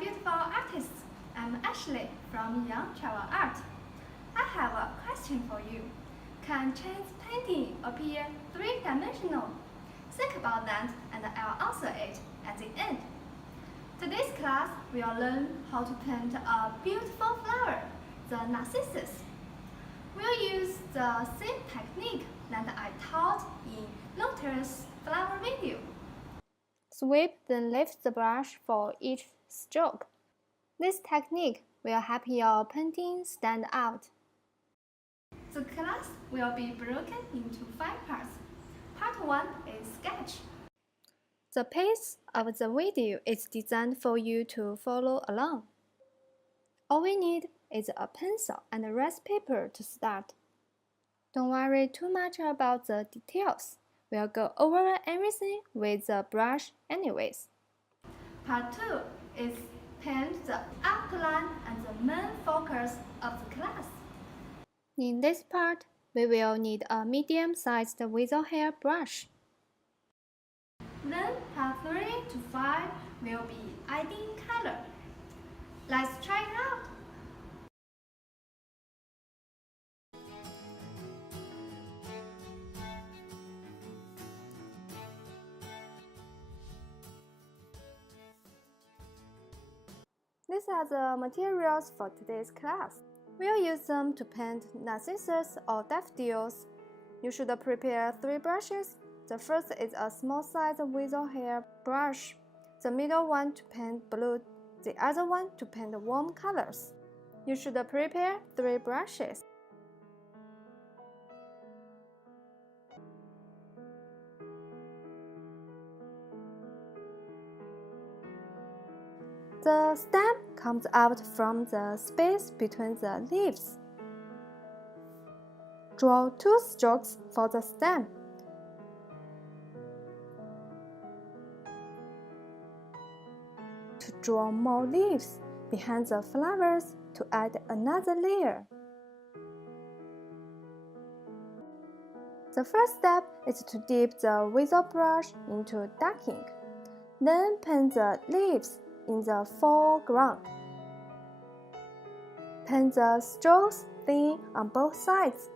beautiful artists. I'm Ashley from Young Travel Art. I have a question for you. Can Chinese painting appear three-dimensional? Think about that and I'll answer it at the end. Today's class we'll learn how to paint a beautiful flower, the narcissus. We'll use the same technique that I taught in Lotus flower video. Sweep, then lift the brush for each stroke. This technique will help your painting stand out. The class will be broken into 5 parts. Part 1 is sketch. The pace of the video is designed for you to follow along. All we need is a pencil and a rice paper to start. Don't worry too much about the details. We'll go over everything with the brush anyways. Part 2 is paint the outline and the main focus of the class. In this part, we will need a medium-sized whistle hair brush. Then part 3 to 5 will be adding color. Let's try it out. These are the materials for today's class. We'll use them to paint narcissus or daffodils. You should prepare 3 brushes. The first is a small-sized whistle hair brush, the middle one to paint blue, the other one to paint warm colors. You should prepare 3 brushes. The stem comes out from the space between the leaves. Draw 2 strokes for the stem. To draw more leaves behind the flowers to add another layer. The first step is to dip the whistle brush into dark ink. Then paint the leaves in the foreground. Paint the strokes thin on both sides.